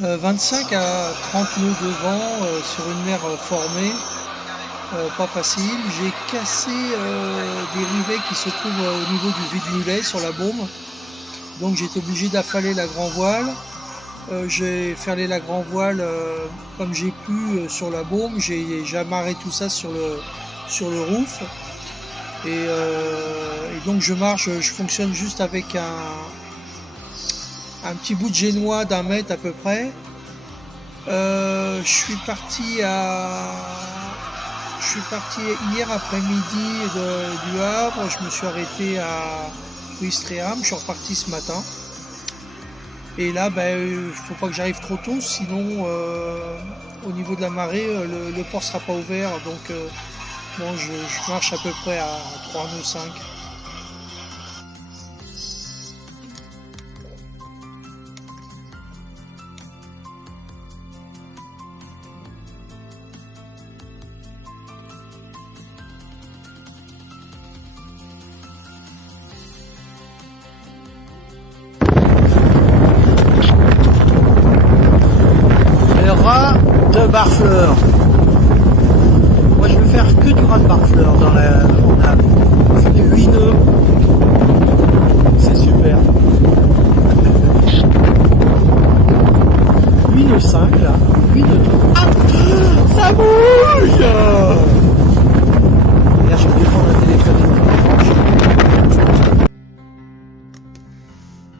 25 à 30 nœuds de vent sur une mer formée, pas facile. J'ai cassé des rivets qui se trouvent au niveau du vide-mulet sur la baume. Donc j'ai été obligé d'affaler la grand voile. J'ai ferlé la grand voile comme j'ai pu sur la baume. J'ai amarré tout ça sur le roof. Et donc je marche, je fonctionne juste avec un petit bout de génois d'1 mètre à peu près. Je suis parti hier après-midi du Havre. Je me suis arrêté à Ouistreham. Je suis reparti ce matin. Et là, faut pas que j'arrive trop tôt, sinon au niveau de la marée, le port sera pas ouvert. Donc bon, je marche à peu près à 3 nœuds 5. Le rat de Barfleur. Moi, je veux faire que du rat de Barfleur dans la promenade. C'est du 8 nœuds. C'est super. 8 nœuds 5 là. 8 nœuds 3. Ah, ça bouge! Et là, je vais prendre un téléphone.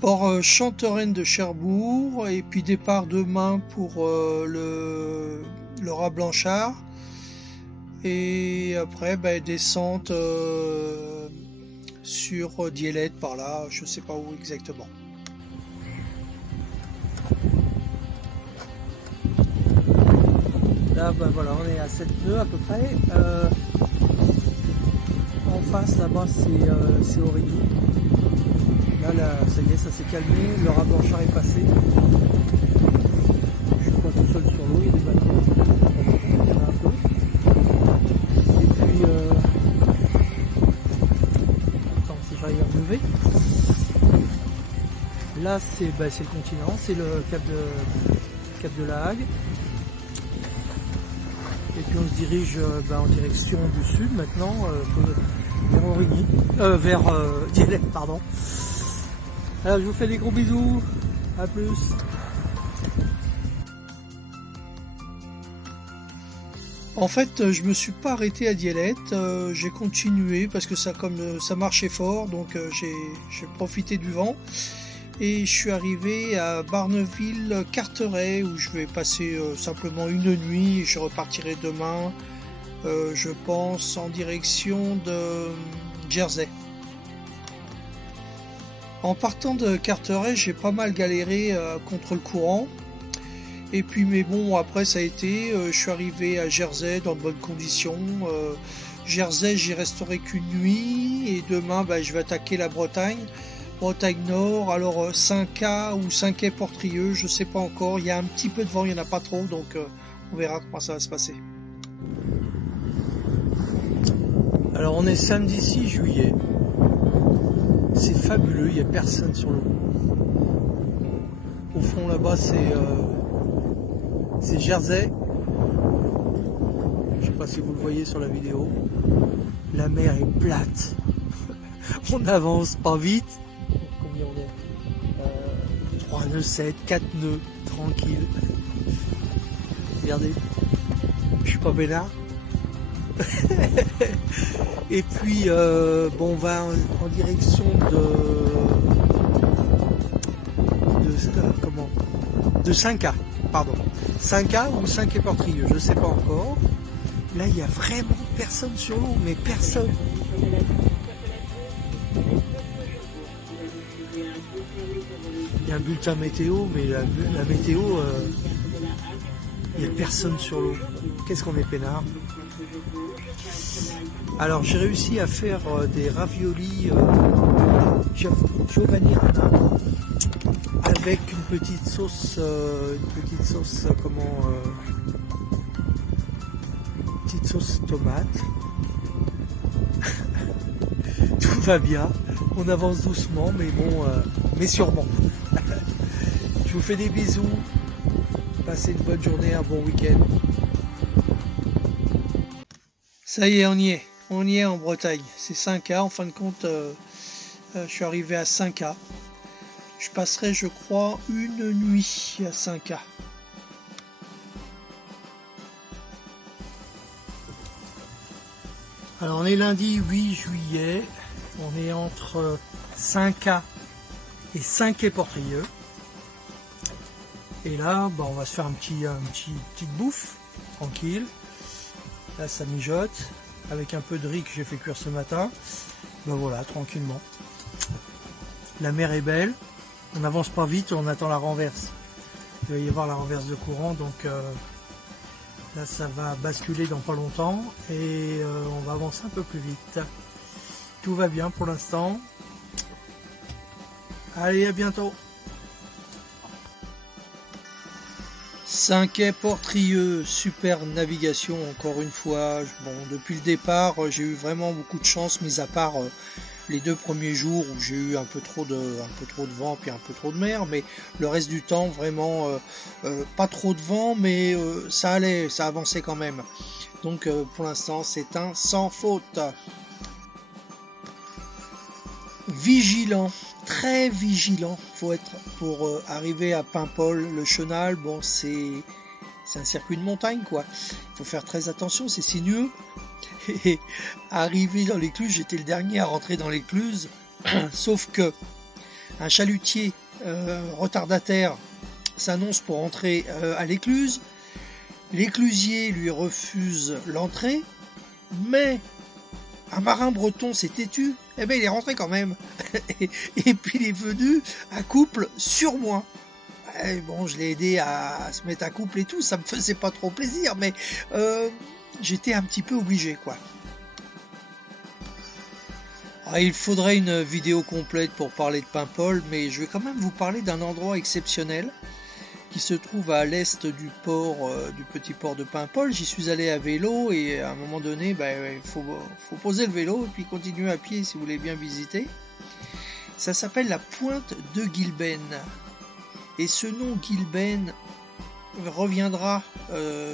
Port Chantereine de Cherbourg, et puis départ demain pour le rat Blanchard. Et après, descente sur Dielette par là, je sais pas où exactement. Là, voilà, on est à 7 nœuds à peu près. En face, là-bas, c'est Aurigny. Là, ça y est, ça s'est calmé. Le rat Blanchard est passé. Je suis pas tout seul sur l'eau, il y a des bateaux. Il y en a un peu. Et puis, attends, si j'arrive à me lever. Là, c'est le continent, c'est le cap de la Hague. Et puis on se dirige en direction du sud maintenant, vers Aurigny, vers Dielette, pardon. Alors je vous fais des gros bisous, à plus. En fait, je me suis pas arrêté à Dielette, j'ai continué parce que ça marchait fort, donc j'ai profité du vent. Et je suis arrivé à Barneville-Carteret où je vais passer simplement une nuit et je repartirai demain, je pense, en direction de Jersey. En partant de Carteret, j'ai pas mal galéré contre le courant. Et puis, mais bon, après ça a été, je suis arrivé à Jersey dans de bonnes conditions. Jersey, j'y resterai qu'une nuit et demain, je vais attaquer la Bretagne Nord. Alors 5K ou 5 Portrieux, je sais pas encore. Il y a un petit peu de vent, il n'y en a pas trop, donc on verra comment ça va se passer. Alors on est samedi 6 juillet. C'est fabuleux, il n'y a personne sur l'eau. Au fond là-bas c'est Jersey. Je sais pas si vous le voyez sur la vidéo. La mer est plate. On n'avance pas vite. Combien on est 3 nœuds 7, 4 nœuds, tranquille. Regardez, je suis pas bénard. Et puis on va en direction de 5K, pardon. 5K ou 5 Portrieux, je sais pas encore. Là il y a vraiment personne sur l'eau, mais personne. Il y a un bulletin météo, mais la météo, il n'y a personne sur l'eau. Qu'est-ce qu'on est peinard. Alors j'ai réussi à faire des raviolis Giovanni Rana avec une petite sauce tomate. Tout va bien, on avance doucement, mais bon, mais sûrement. Je vous fais des bisous, Passez une bonne journée, un bon week-end. Ça y est, on y est en Bretagne. C'est 5K, en fin de compte, je suis arrivé à 5K. Je passerai, je crois, une nuit à 5K. Alors on est lundi 8 juillet, on est entre 5K et 5Quai-Portrieux. Et là, on va se faire petite bouffe, tranquille. Là ça mijote, avec un peu de riz que j'ai fait cuire ce matin. Voilà, tranquillement. La mer est belle, on n'avance pas vite, on attend la renverse. Il va y avoir la renverse de courant, donc là ça va basculer dans pas longtemps et on va avancer un peu plus vite. Tout va bien pour l'instant. Allez, à bientôt. 5Quai-Portrieux, super navigation encore une fois. Bon, depuis le départ, j'ai eu vraiment beaucoup de chance, mis à part les 2 premiers jours où j'ai eu un peu trop de vent puis un peu trop de mer, mais le reste du temps vraiment pas trop de vent, mais ça allait, ça avançait quand même. Donc pour l'instant c'est un sans faute. Vigilant, très vigilant, faut être pour arriver à Paimpol, le Chenal. Bon, c'est un circuit de montagne quoi. Faut faire très attention, c'est sinueux. Et arrivé dans l'écluse, j'étais le dernier à rentrer dans l'écluse, sauf que un chalutier retardataire s'annonce pour entrer à l'écluse. L'éclusier lui refuse l'entrée, mais un marin breton s'est têtu, et il est rentré quand même. Et puis il est venu à couple sur moi. Et bon, je l'ai aidé à se mettre à couple et tout, ça me faisait pas trop plaisir, mais j'étais un petit peu obligé quoi. Alors, il faudrait une vidéo complète pour parler de Paimpol, mais je vais quand même vous parler d'un endroit exceptionnel qui se trouve à l'est du port, du petit port de Paimpol. J'y suis allé à vélo et à un moment donné, il faut poser le vélo et puis continuer à pied si vous voulez bien visiter. Ça s'appelle la pointe de Guilbène. Et ce nom Guilbène reviendra,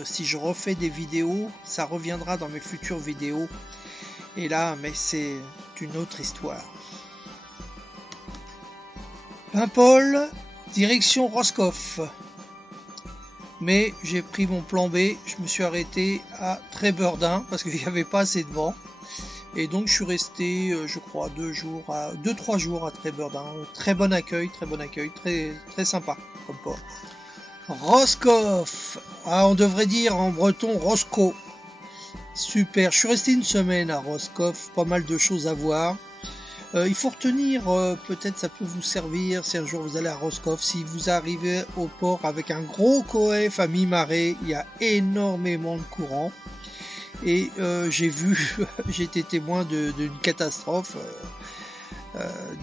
si je refais des vidéos, ça reviendra dans mes futures vidéos. Et là, mais c'est une autre histoire. Paimpol, direction Roscoff. Mais j'ai pris mon plan B, je me suis arrêté à Trébeurdin parce qu'il n'y avait pas assez de vent. Et donc je suis resté, je crois, 2-3 jours à Trébeurdin. Très bon accueil, très, très sympa comme port. Roscoff, on devrait dire en breton Roscoe. Super, je suis resté une semaine à Roscoff, pas mal de choses à voir. Il faut retenir, peut-être ça peut vous servir si un jour vous allez à Roscoff, si vous arrivez au port avec un gros coef à mi-marée, il y a énormément de courant. Et j'ai été témoin d'une catastrophe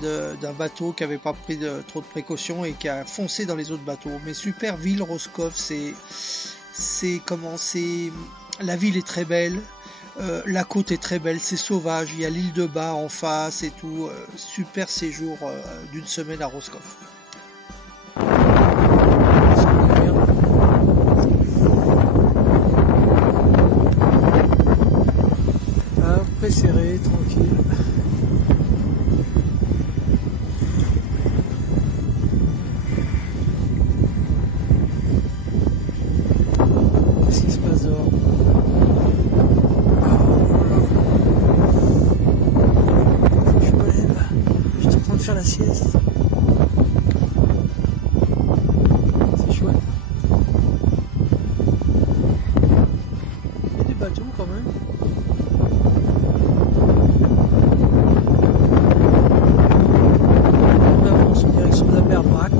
d'un bateau qui n'avait pas pris trop de précautions et qui a foncé dans les autres bateaux. Mais super ville Roscoff, la ville est très belle. La côte est très belle, c'est sauvage, il y a l'île de Bas en face et tout, super séjour d'une semaine à Roscoff. Après serré, tranquille. Qu'est-ce qui se passe dehors ? Faire la sieste. C'est chouette. Il y a des bateaux quand même. On avance en direction de la mer Brac.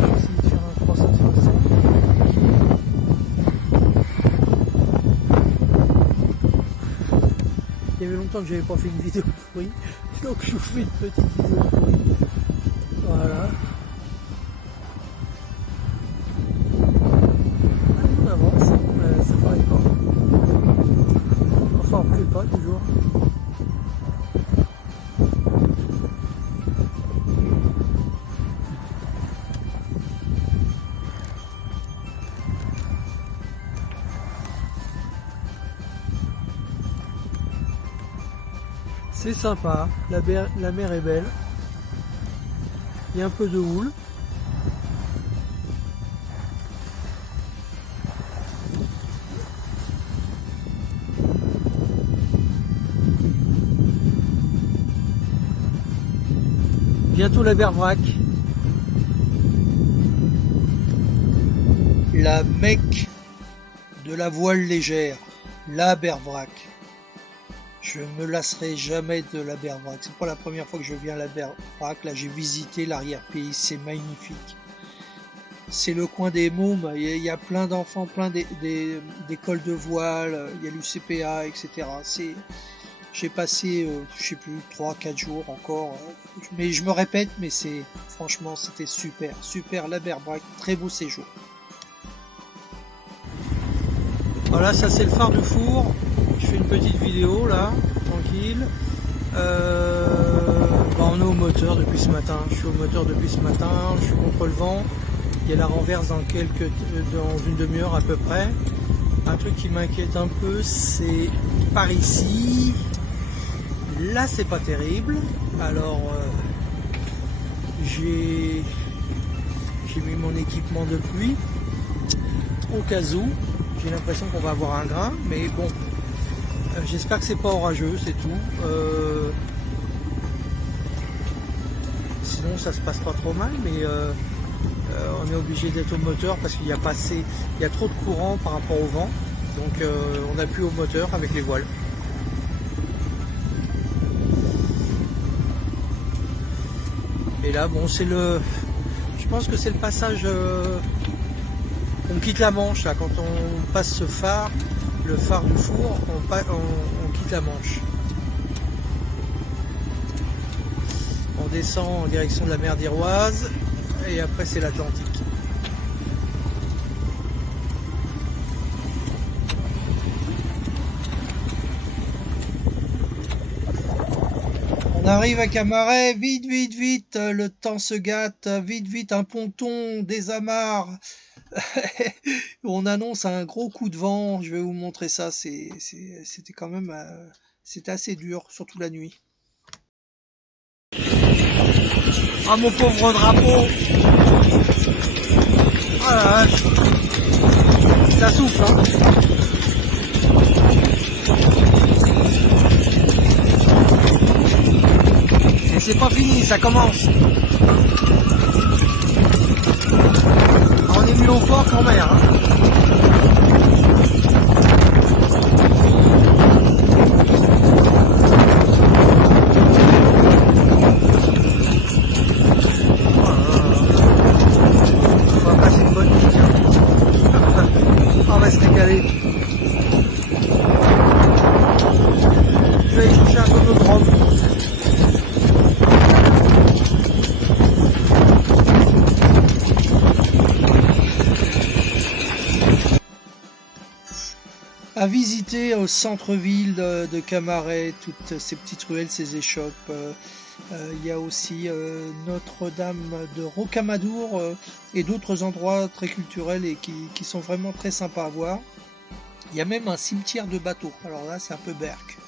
On va essayer de faire un 365. Il y avait longtemps que j'avais pas fait une vidéo pourrie, donc je vous fais une petite vidéo pourrie. Voilà. On avance, ça paraît pas. Enfin, on recule pas toujours. C'est sympa, la mer est belle. Il y a un peu de houle. Bientôt la Bervrac. La Mecque de la voile légère, la Bervrac. Je me lasserai jamais de la Bervrac. C'est pas la première fois que je viens à la Bervrac. Là, j'ai visité l'arrière-pays, c'est magnifique. C'est le coin des mômes. Il y a plein d'enfants, plein d'écoles de voile. Il y a l'UCPA, etc. J'ai passé, je sais plus, 3-4 jours encore. Mais je me répète, mais franchement, c'était super. Super, la Bervrac. Très beau séjour. Voilà, ça c'est le phare du Four. Je fais une petite vidéo là, tranquille. On est au moteur depuis ce matin. Je suis au moteur depuis ce matin. Je suis contre le vent. Il y a la renverse dans une demi-heure à peu près. Un truc qui m'inquiète un peu, c'est par ici. Là, c'est pas terrible. Alors, j'ai mis mon équipement de pluie au cas où. J'ai l'impression qu'on va avoir un grain, mais bon, j'espère que c'est pas orageux, c'est tout. Sinon, ça se passe pas trop mal, mais on est obligé d'être au moteur parce qu'il y a trop de courant par rapport au vent, donc on appuie au moteur avec les voiles. Et là, bon, je pense que c'est le passage. On quitte la Manche là, quand on passe ce phare, le phare du Four, on quitte la Manche. On descend en direction de la mer d'Iroise et après c'est l'Atlantique. On arrive à Camaret, vite, vite, vite, le temps se gâte, vite, vite, un ponton, des amarres. On annonce un gros coup de vent, je vais vous montrer ça, c'était quand même c'était assez dur, surtout la nuit. Ah mon pauvre drapeau. Ah la vache. Ça souffle hein. Et c'est pas fini, ça commence. On est mieux au fort qu'en mer. Hein. On va passer une bonne nuit. On va se régaler. Je vais aller chercher un peu de drôme. À visiter au centre-ville de Camaret, toutes ces petites ruelles, ces échoppes. Il y a aussi Notre-Dame de Rocamadour et d'autres endroits très culturels et qui sont vraiment très sympas à voir. Il y a même un cimetière de bateaux. Alors là, c'est un peu berk.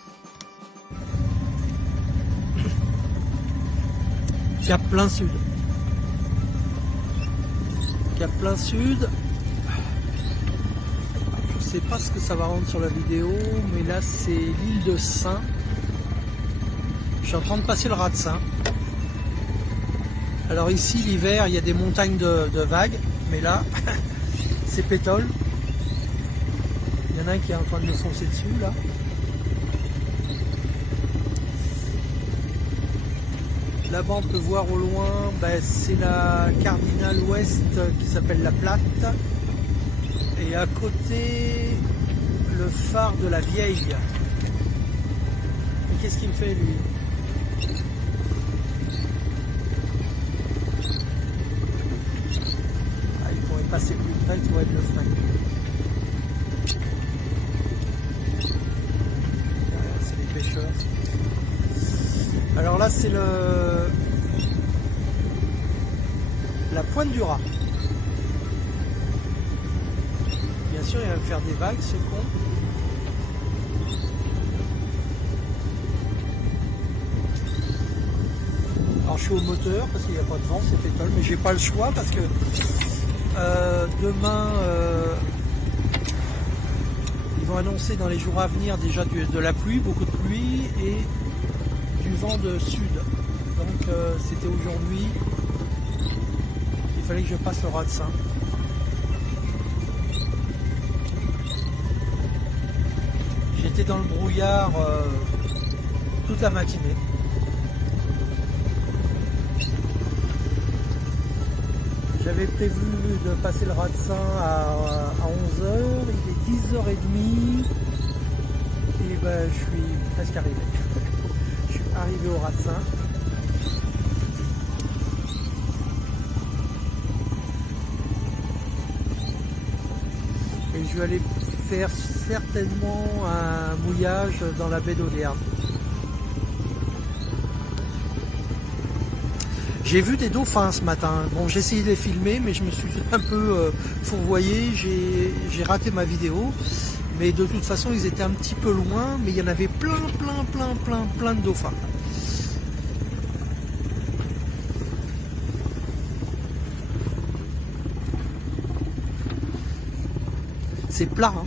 Cap plein sud. Cap plein sud. Je sais pas ce que ça va rendre sur la vidéo, mais là c'est l'île de Saint. Je suis en train de passer le raz de Saint. Alors ici l'hiver il y a des montagnes de vagues, mais là c'est pétole. Il y en a un qui est en train de me foncer dessus là. Là-bas on peut voir au loin, c'est la cardinale ouest qui s'appelle la Platte. Et à côté, le phare de la Vieille. Et qu'est-ce qu'il me fait lui? Il pourrait passer plus près, il pourrait être le frein. C'est les pêcheurs. Alors là, c'est la pointe du Raz. Bien sûr, il va me faire des vagues, ce con. Alors je suis au moteur parce qu'il n'y a pas de vent, c'est pétole, mais j'ai pas le choix parce que demain ils vont annoncer dans les jours à venir déjà de la pluie, beaucoup de pluie et du vent de sud. Donc c'était aujourd'hui, il fallait que je passe le Ratsin. J'étais dans le brouillard toute la matinée. J'avais prévu de passer le Ratsin à 11 h, il est 10 h 30 et ben, je suis presque arrivé. Je suis arrivé au Ratsin. Et je vais aller faire certainement un mouillage dans la baie d'Audierne. J'ai vu des dauphins ce matin. Bon, j'ai essayé de les filmer, mais je me suis un peu fourvoyé. J'ai raté ma vidéo. Mais de toute façon, ils étaient un petit peu loin. Mais il y en avait plein de dauphins. C'est plat, hein.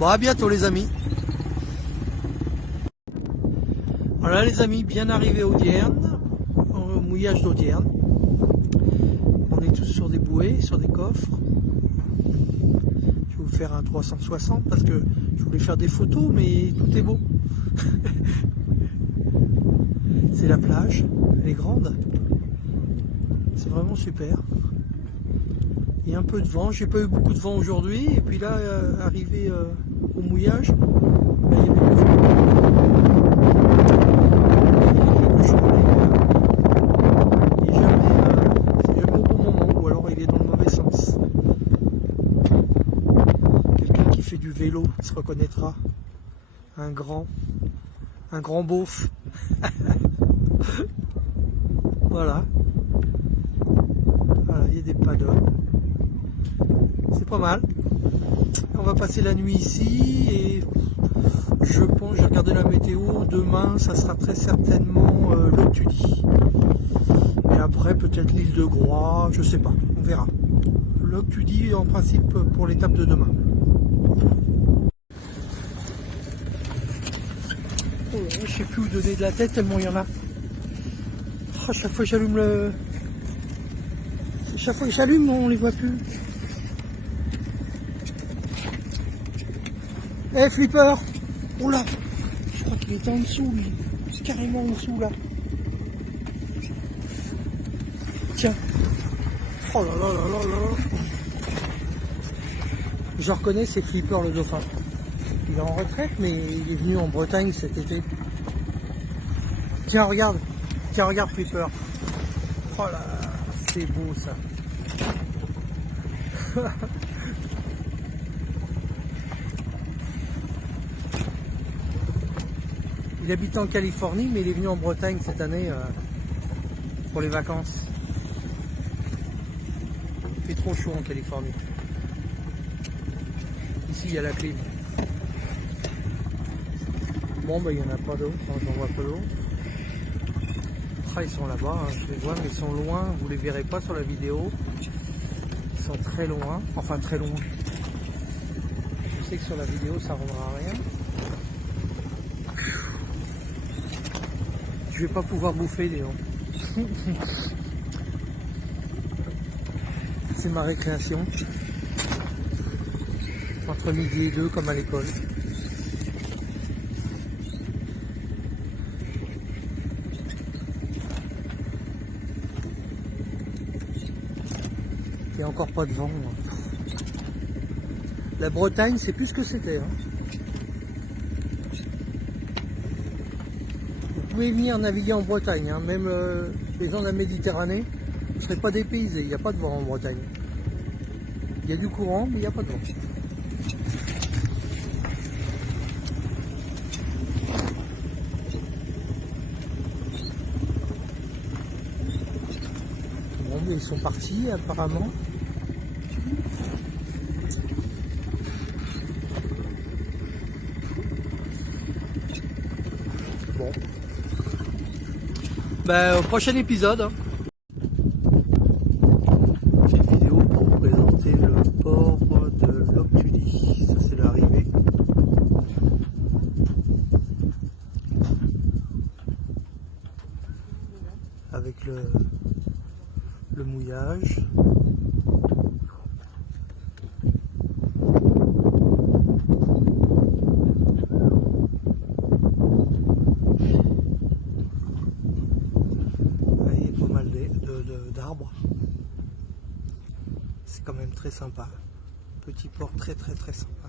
Bon, à bientôt les amis. Voilà les amis, bien arrivé à Audierne, au mouillage d'Audierne. On est tous sur des bouées, sur des coffres. Je vais vous faire un 360 parce que je voulais faire des photos, mais tout est beau. C'est la plage, elle est grande. C'est vraiment super. Il y a un peu de vent, j'ai pas eu beaucoup de vent aujourd'hui, et puis là, arrivé au mouillage, ben, il y avait du vent. C'est jamais au bon moment, ou alors il est dans le mauvais sens. Quelqu'un qui fait du vélo se reconnaîtra. Un grand beauf. Voilà. Voilà, il y a des paddles. C'est pas mal. On va passer la nuit ici et je pense, j'ai regardé la météo, demain ça sera très certainement Loctudy. Et après peut-être l'île de Groix, je sais pas, on verra. Loctudy en principe pour l'étape de demain. Oh, je sais plus où donner de la tête tellement il y en a. Oh, chaque fois que j'allume Chaque fois que j'allume, on les voit plus. Eh Flipper! Oh là! Je crois qu'il était en dessous lui. C'est carrément en dessous là. Tiens. Oh là là là là là. Je reconnais, c'est Flipper le dauphin. Il est en retraite mais il est venu en Bretagne cet été. Tiens regarde. Tiens regarde Flipper. Oh là là, c'est beau ça. Il habite en Californie, mais il est venu en Bretagne cette année pour les vacances. Il fait trop chaud en Californie. Ici, il y a la clim. Bon, ben, il n'y en a pas d'autres, hein, j'en vois pas d'autres. Ah, ils sont là-bas, hein, je les vois, mais ils sont loin, vous les verrez pas sur la vidéo. Ils sont très loin, enfin très loin. Je sais que sur la vidéo, ça ne rendra rien. Je vais pas pouvoir bouffer, Léon. C'est ma récréation. Entre midi et 2 comme à l'école. Il n'y a encore pas de vent. La Bretagne, c'est plus ce que c'était. Hein. Vous pouvez venir naviguer en Bretagne, hein. Même les gens de la Méditerranée ne seraient pas dépaysés. Il n'y a pas de vent en Bretagne. Il y a du courant, mais il n'y a pas de vent. Bon, mais ils sont partis apparemment. Au prochain épisode. Hein. Petite vidéo pour vous présenter le port de Loctudy. Ça c'est l'arrivée. Avec le mouillage. D'arbres. C'est quand même très sympa. Petit port très sympa.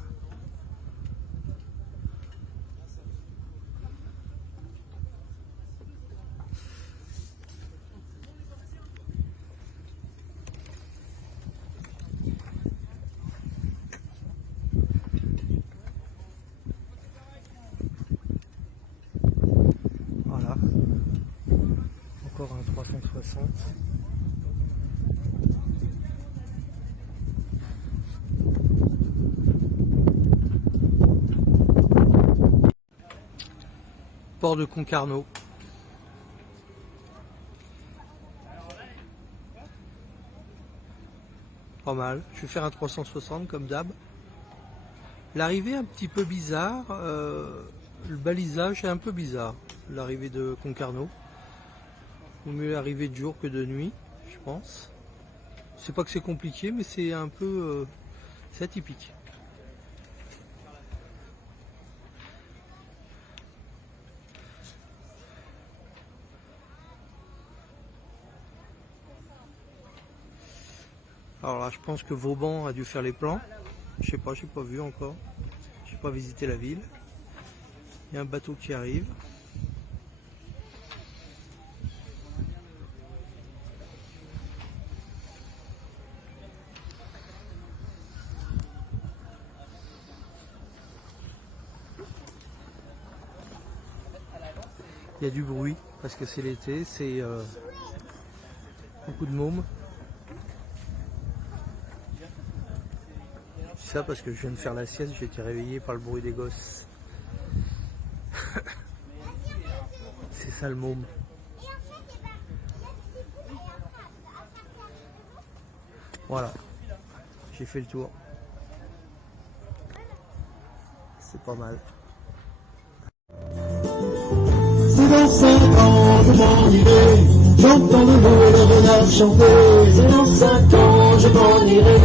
Voilà. Encore un 360. Port de Concarneau. Pas mal. Je vais faire un 360 comme d'hab. L'arrivée un petit peu bizarre. Le balisage est un peu bizarre. L'arrivée de Concarneau. Il vaut mieux arriver de jour que de nuit, je pense. C'est pas que c'est compliqué, mais c'est un peu... c'est atypique. Alors là, je pense que Vauban a dû faire les plans. Je sais pas, j'ai pas vu encore. J'ai pas visité la ville. Il y a un bateau qui arrive. Il y a du bruit parce que c'est l'été, c'est beaucoup de mômes. Ça parce que je viens de faire la sieste, j'ai été réveillé par le bruit des gosses. C'est ça le môme. Voilà, j'ai fait le tour. C'est pas mal. C'est dans 5 ans je m'en irai, j'entends le loup et le renard chanter. C'est dans 5 ans je m'en irai,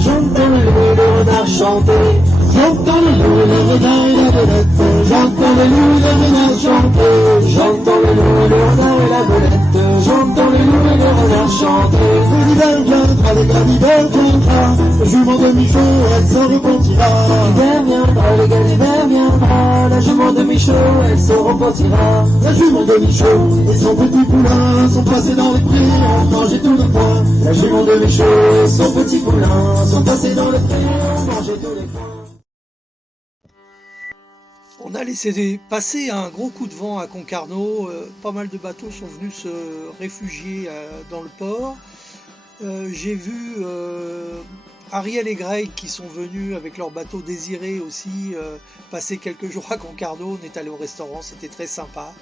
j'entends le loup et le renard chanter. J'entends le loup et le renard et la belette, j'entends le loup et le renard chanter. J'entends le loup et le renard et la belette, j'entends le loup et le renard chanter. L'hiver viendra, le grand hiver viendra, le jument de Michaud, elle se repentira. L'hiver viendra, le grand hiver viendra, la jument de Michaud, elle se repentira. La jument de Michaud et son petit poulain sont passés dans les prés, ont mangé tout le foin. La jument de Michaud et son petit poulain sont passés dans les prés, ont mangé tout le foin. On a laissé passer un gros coup de vent à Concarneau. Pas mal de bateaux sont venus se réfugier dans le port. J'ai vu Ariel et Greg qui sont venus avec leur bateau Désiré aussi passer quelques jours à Concarneau. On est allé au restaurant, c'était très sympa.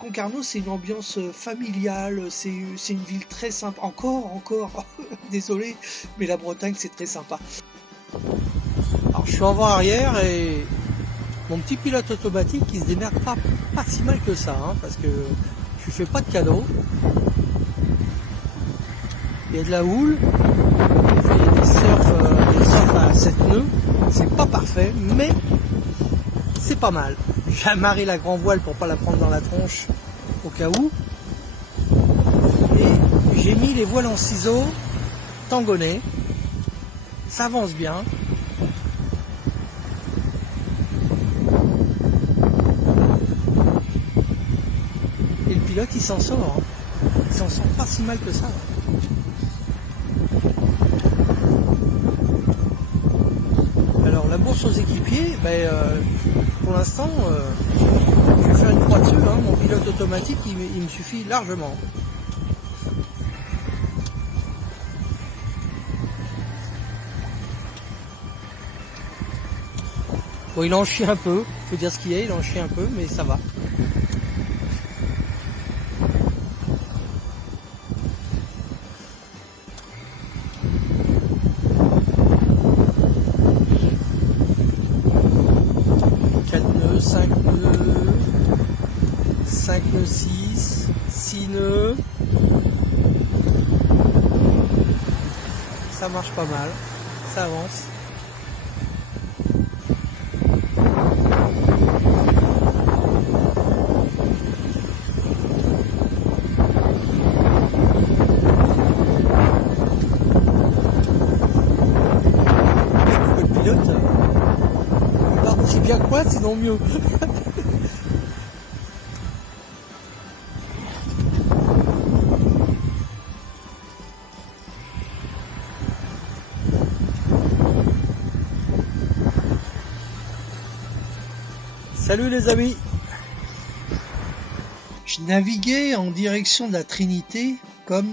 Concarneau, c'est une ambiance familiale, c'est une ville très sympa. Encore, désolé, mais la Bretagne c'est très sympa. Alors je suis en vent arrière et mon petit pilote automatique il se démerde pas si mal que ça, hein, parce que je lui fais pas de cadeau. Il y a de la houle, il fait des surfs à 7 nœuds, c'est pas parfait, mais c'est pas mal. J'ai amarré la grand voile pour pas la prendre dans la tronche au cas où. Et j'ai mis les voiles en ciseaux, tangonnées, ça avance bien. Et le pilote il s'en sort, hein. Il s'en sort pas si mal que ça. Alors la bourse aux équipiers, pour l'instant, je vais faire une croix dessus, hein. Mon pilote automatique il me suffit largement. Bon, il en chie un peu, faut dire ce qu'il y a, il en chie un peu, mais ça va. 5 nœuds, 5 nœuds 6, 6 nœuds. Ça marche pas mal, ça avance. Sauf que le pilote, il part aussi bien que moi, sinon mieux. Salut les amis. Je naviguais en direction de la Trinité comme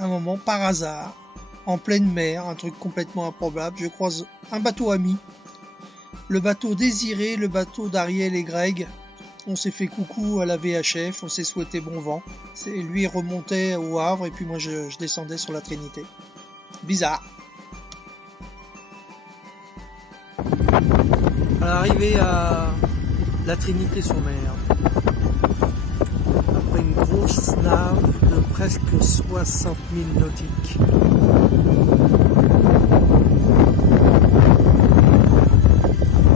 un moment par hasard, en pleine mer, un truc complètement improbable. Je croise un bateau ami, le bateau Désiré, le bateau d'Ariel et Greg. On s'est fait coucou à la VHF, on s'est souhaité bon vent. Lui remontait au Havre et puis moi je descendais sur la Trinité. Bizarre. À l'arrivée à la Trinité-sur-Mer, après une grosse nave de presque 60 000 nautiques.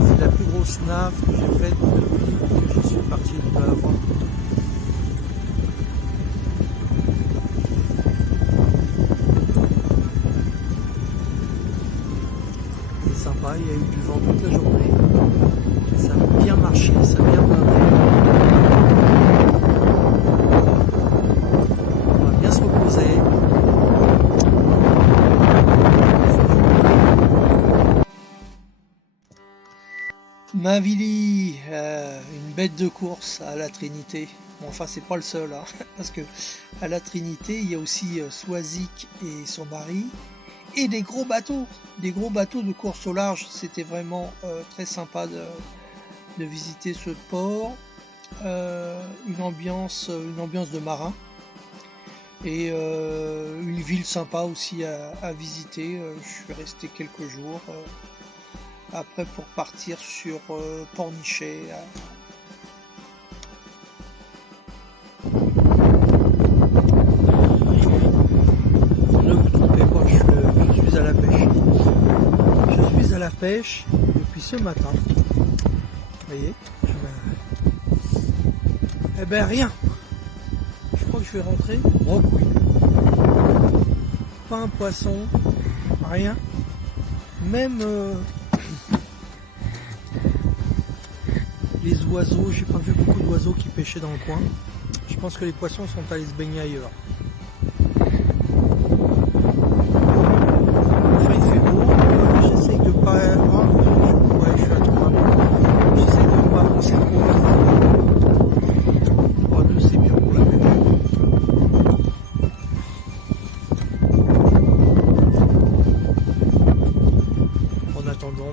C'est la plus grosse nave que j'ai faite depuis que je suis parti du Havre. C'est sympa, il y a eu du vent toute la journée. Ça a bien marché, ça a bien blindé. On va bien se reposer. Mavili, une bête de course à la Trinité. Bon, enfin, c'est pas le seul, hein, parce que à la Trinité, il y a aussi Swazik et son mari, et des gros bateaux de course au large. C'était vraiment très sympa de visiter ce port, une ambiance de marin, et une ville sympa aussi à visiter. Je suis resté quelques jours. Après pour partir sur Pornichet. Ne vous trompez pas, je suis à la pêche. Je suis à la pêche depuis ce matin. Vous voyez, eh ben rien. Je crois que je vais rentrer recouille. Pas un poisson, rien. Même les oiseaux, j'ai pas vu beaucoup d'oiseaux qui pêchaient dans le coin. Je pense que les poissons sont allés se baigner ailleurs. Enfin, il fait beau. J'essaye de pas. Ouais, je suis à 3 000. J'essaye de pas avancer trop vite. 3-2, c'est bien pour la pêche. En attendant,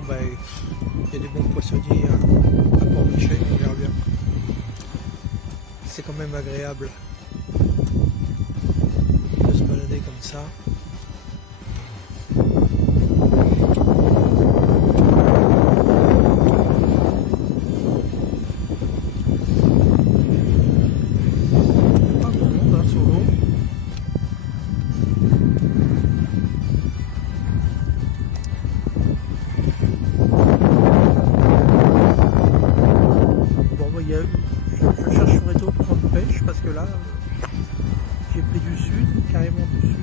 il y a des bons poissonniers à Pornichet, on verra bien. C'est quand même agréable de se balader comme ça. Pas grand monde sur l'eau. Je chercherai d'autres points de pêche parce que là j'ai pris du sud, carrément du sud.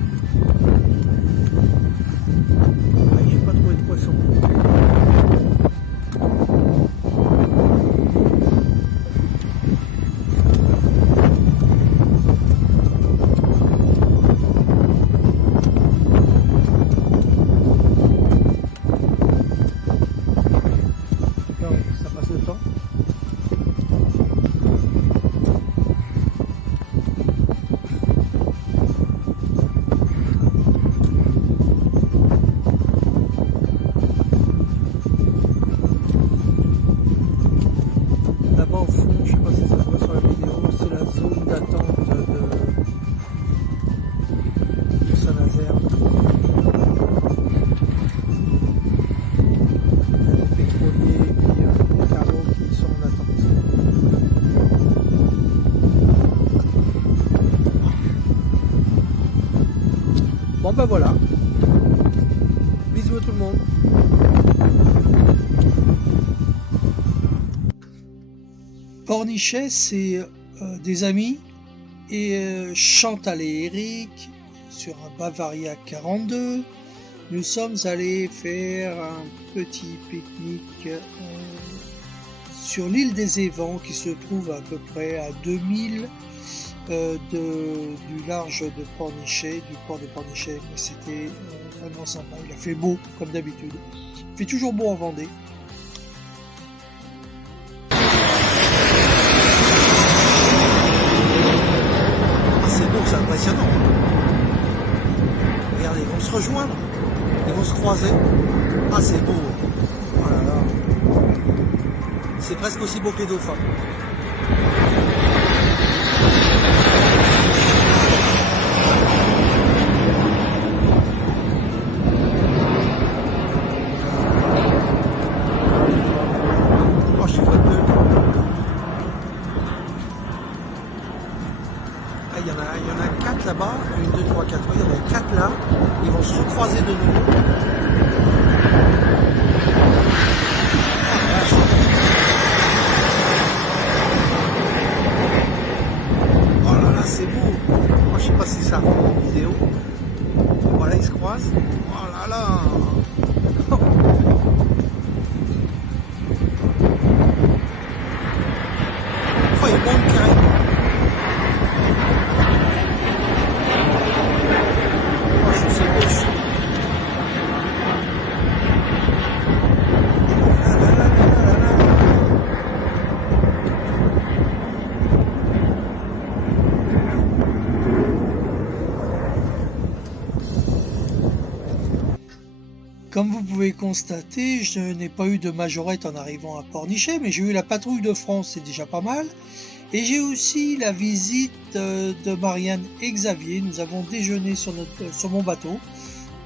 bah voilà. Bisous à tout le monde. Pornichet, c'est des amis et Chantal et Eric sur un Bavaria 42. Nous sommes allés faire un petit pique-nique sur l'île des Évents qui se trouve à peu près à 2000 du large de Pornichet, du port de Pornichet, mais c'était vraiment sympa. Il a fait beau comme d'habitude. Il fait toujours beau en Vendée. C'est beau, c'est impressionnant. Regardez, ils vont se rejoindre, ils vont se croiser. Ah, c'est beau. Oh là là. C'est presque aussi beau que les dauphins. Oh, je suis pas de... Il y en a 4 là-bas, 1, 2, 3, 4, il y en a 4 là, ils vont se recroiser de nouveau. Oh là là, c'est beau. Moi, je sais pas si ça rend en vidéo. Voilà, ils se croisent. Oh là là. Oh, ils montent carrément. Comme vous pouvez constater, je n'ai pas eu de majorette en arrivant à Pornichet, mais j'ai eu la patrouille de France, c'est déjà pas mal. Et j'ai aussi la visite de Marianne et Xavier. Nous avons déjeuné sur mon bateau.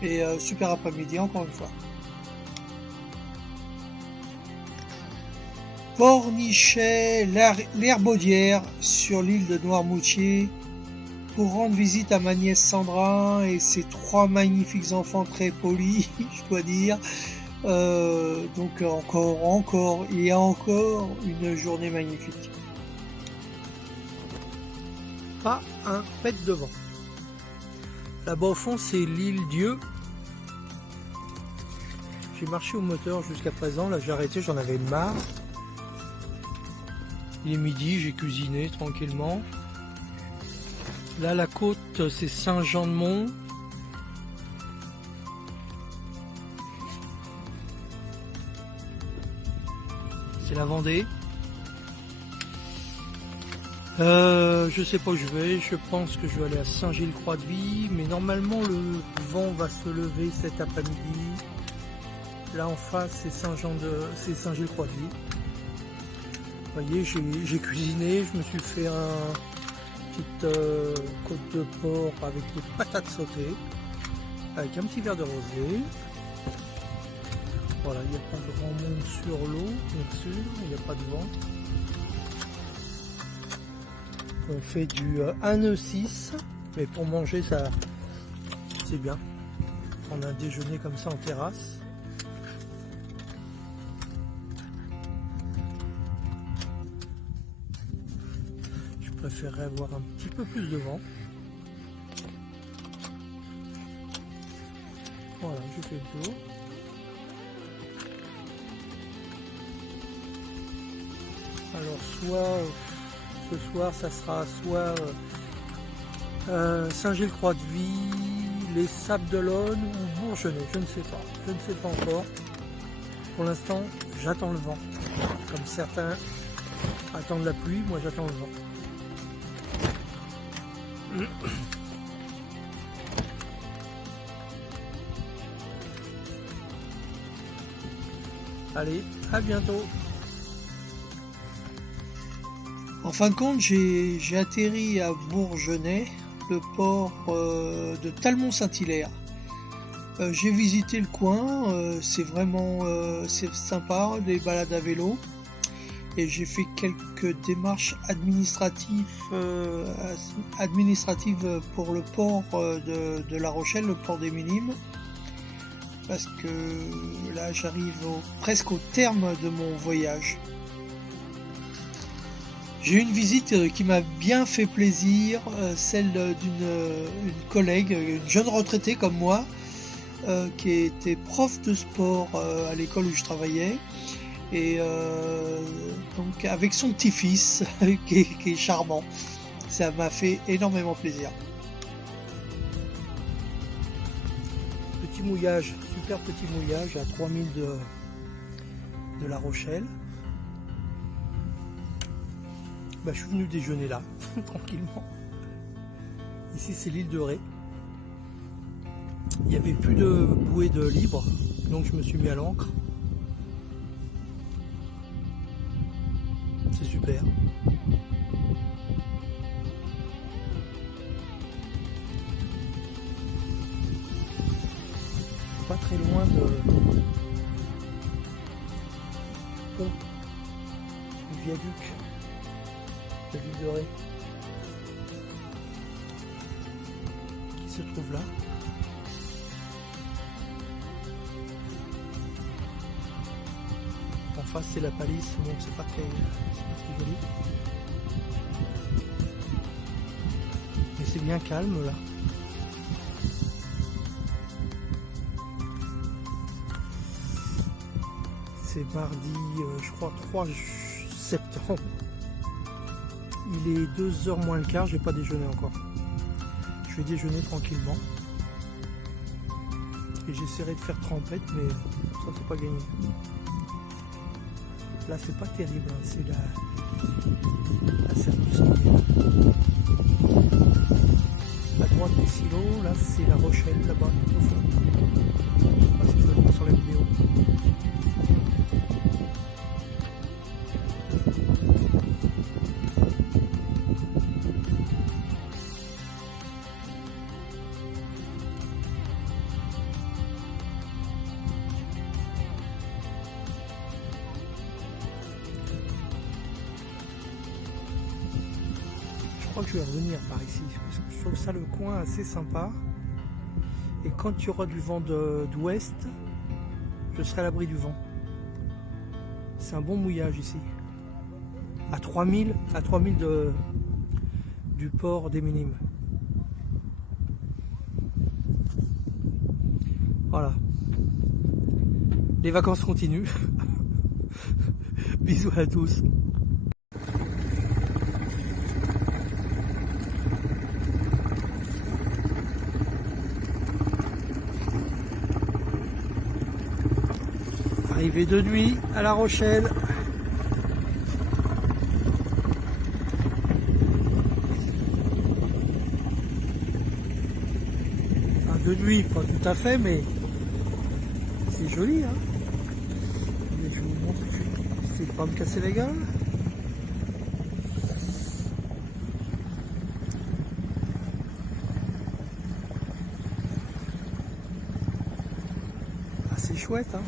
Et super après-midi encore une fois. Pornichet, l'Herbaudière, sur l'île de Noirmoutier, pour rendre visite à ma nièce Sandra et ses 3 magnifiques enfants très polis, je dois dire. Donc encore une journée magnifique. Pas un mètre devant. Là-bas au fond, c'est l'île Dieu. J'ai marché au moteur jusqu'à présent. Là, j'ai arrêté, j'en avais une marre. Il est midi, j'ai cuisiné tranquillement. Là, la côte, c'est Saint-Jean-de-Mont. C'est la Vendée. Je sais pas où je vais. Je pense que je vais aller à Saint-Gilles-Croix-de-Vie. Mais normalement, le vent va se lever cet après-midi. Là, en face, c'est Saint-Gilles-Croix-de-Vie. Vous voyez, j'ai cuisiné. Je me suis fait petite côte de porc avec des patates sautées, avec un petit verre de rosé. Voilà, il n'y a pas de grand monde sur l'eau, bien sûr, il n'y a pas de vent. On fait du 1 nœud 6, mais pour manger, ça c'est bien. On a un déjeuner comme ça en terrasse. Je préférerais avoir un petit peu plus de vent. Voilà, je fais le tour. Alors soit ce soir ça sera soit Saint-Gilles-Croix-de-Vie, les Sables d'Olonne ou Bourgenais, je ne sais pas encore. Pour l'instant j'attends le vent. Comme certains attendent la pluie, moi j'attends le vent. Allez, à bientôt. En fin de compte, j'ai atterri à Bourgenais, le port de Talmont-Saint-Hilaire. J'ai visité le coin, c'est vraiment c'est sympa, des balades à vélo. et j'ai fait quelques démarches administratives pour le port de La Rochelle, le port des Minimes, parce que là j'arrive presque au terme de mon voyage. J'ai eu une visite qui m'a bien fait plaisir, celle d'une collègue, une jeune retraitée comme moi, qui était prof de sport à l'école où je travaillais, et donc avec son petit-fils qui est charmant. Ça m'a fait énormément plaisir. Petit mouillage, super petit mouillage à 3000 de La Rochelle. Bah, je suis venu déjeuner là, tranquillement. Ici c'est l'île de Ré. Il n'y avait plus de bouée de libre, donc je me suis mis à l'ancre. C'est super. C'est pas très loin du pont, du viaduc de l'île de Ré, qui se trouve là. En face c'est la palisse, bon c'est pas très joli. Mais c'est bien calme là. C'est mardi, je crois 3 septembre. Il est 2h moins le quart, je n'ai pas déjeuné encore. Je vais déjeuner tranquillement. Et j'essaierai de faire trempette, mais ça c'est pas gagné. Là c'est pas terrible, hein. C'est la serre du Sanguin. À droite des silos, là c'est La Rochelle, là-bas, tout au fond. Je sais pas si ça se voit sur la vidéo. Je crois que je vais revenir par ici, parce que je trouve ça le coin assez sympa. Et quand il y aura du vent d'ouest, je serai à l'abri du vent. C'est un bon mouillage ici. À 3000 du port des Minimes. Voilà. Les vacances continuent. Bisous à tous. Arrivée de nuit à La Rochelle. Enfin, de nuit, pas tout à fait, mais c'est joli, hein. Mais je vous montre, j'essaie de pas me casser la gueule. Ah, c'est chouette, hein.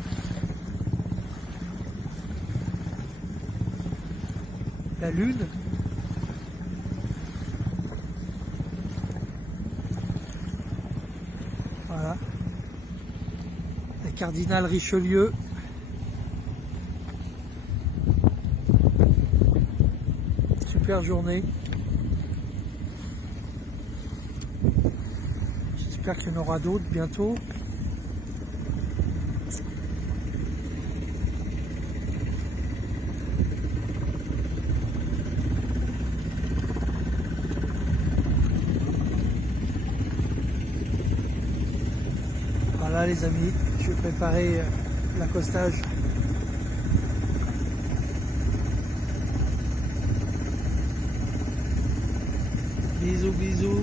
La lune. Voilà. La cardinal Richelieu. Super journée. J'espère qu'il y en aura d'autres bientôt. Voilà les amis, je vais préparer l'accostage. Bisous, bisous.